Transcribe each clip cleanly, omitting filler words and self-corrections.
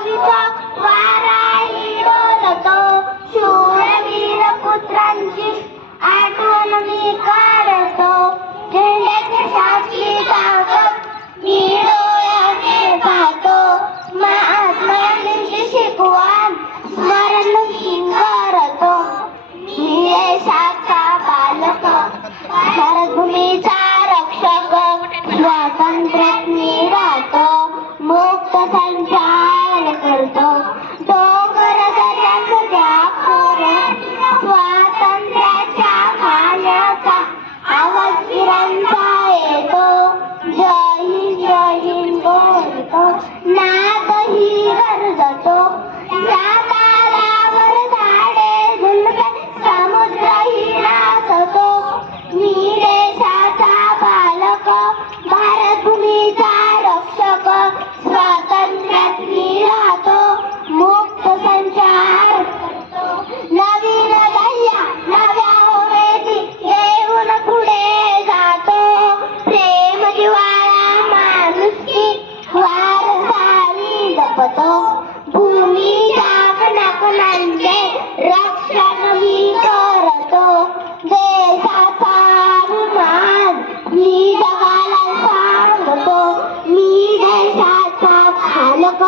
कविता वाराही डोलतो, शूरवीर पुत्रांची आठवण मी काढतो. झेंड्याची साक्षी ताकद मी डोळ्याने पाहतो. महात्मा गांधींची शिकवण स्मरण मी करतो. मी देशाचा पालक, भारतभूमीचा रक्षक, स्वातंत्र्यात मी राहतो, मुक्त संचार करतो. डोंगर दऱ्याचा त्याग करून स्वातंत्र्याच्या खाण्याचा आवाज फिरांचा येतो. जय हिंद जय हिंद बोलतो, नादही गरजतो. या तालावर झाडे झुलते, समुद्रही नाचतो. मी देशाचा पालक, भारतभूमीचा रक्षक, स्वातंत्र्यात मी राहतो, मुक्त संचार करतो. नवीन दैया नव्या उमेदी येऊन पुढे जातो. प्रेम जिव्हाळा माणुसकी वारसावी जपतो. भूमीच्या कणाकणांचे रक्षण मी करतो. देशाचा अभिमान मी जगाला सांगतो. मी देशाचा पालक,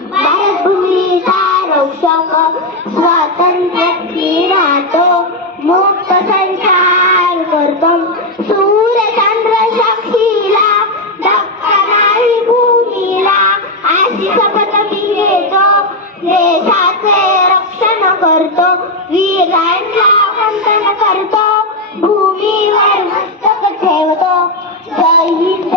भारतभूमीचा रक्षक, स्वातंत्र्यात मी राहतो, मुक्त संचार करतो. सूर्य चंद्र साक्षीला धक्का नाही भूमीला, अशी शपथ मी घेतो. देशाचे रक्षण करतो, वीरांना वंदन करतो, भूमीवर मस्तक ठेवतो. जय हिंद